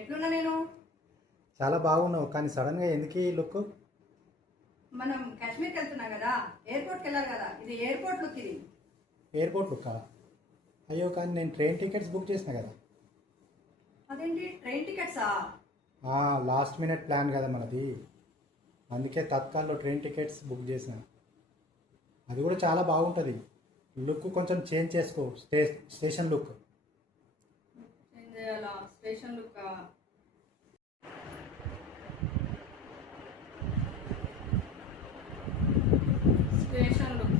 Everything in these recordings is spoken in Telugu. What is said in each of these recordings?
ఎట్లున్నా నేను? చాలా బాగున్నావు, కానీ సడన్గా ఎందుకు ఈ లుక్? మనం కాశ్మీర్కి వెళ్తున్నాం కదా, ఎయిర్పోర్ట్కి వెళ్ళాలి కదా. ఇది ఎయిర్పోర్ట్ లుక్. ఇది ఎయిర్పోర్ట్ లుక్కా? అయ్యో, కానీ నేను ట్రైన్ టికెట్స్ బుక్ చేసిన కదా. అదేంటి ట్రైన్ టికెట్సా? లాస్ట్ మినిట్ ప్లాన్ కదా మనది, అందుకే తత్కాల్లో ట్రైన్ టికెట్స్ బుక్ చేసిన. అది కూడా చాలా బాగుంటుంది. లుక్ కొంచెం చేంజ్ చేసుకో, స్టేషన్ లుక్. ఏం చేయాలా? Station look. స్టేషన్ లుక్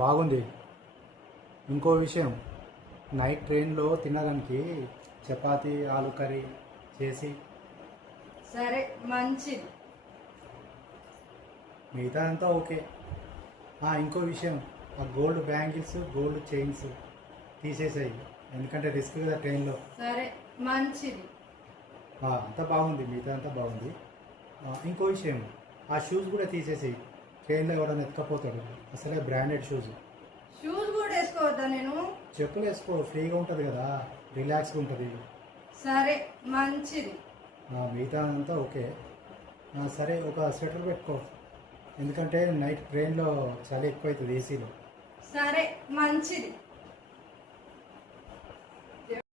బాగుంది. ఇంకో విషయం, నైట్ ట్రైన్లో తినడానికి చపాతీ ఆలు కర్రీ చేసి. సరే, మంచిది. మిగతా అంతా ఓకే. ఇంకో విషయం, ఆ గోల్డ్ బ్యాంగిల్స్ గోల్డ్ చైన్స్ తీసేసాయి, ఎందుకంటే రిస్క్ కదా ట్రైన్లో. సరే, మంచిది. అంతా బాగుంది, మిగతా అంతా బాగుంది. ఇంకో విషయం, ఆ షూస్ కూడా తీసేసి. ట్రైన్లో ఎవరైనా ఎత్తుకపోతాడు, అసలే బ్రాండెడ్ షూస్. షూస్ కూడా వేసుకోవద్దా నేను? చెప్పులు వేసుకో, ఫ్రీగా ఉంటుంది కదా, రిలాక్స్గా ఉంటుంది. సరే, మంచిది. మిగతా అంతా ఓకే. సరే, ఒక స్వెటర్ పెట్టుకో, ఎందుకంటే నైట్ ట్రైన్లో చలి ఎక్కువ అవుతుంది ఏసీలో. సరే, మంచిది.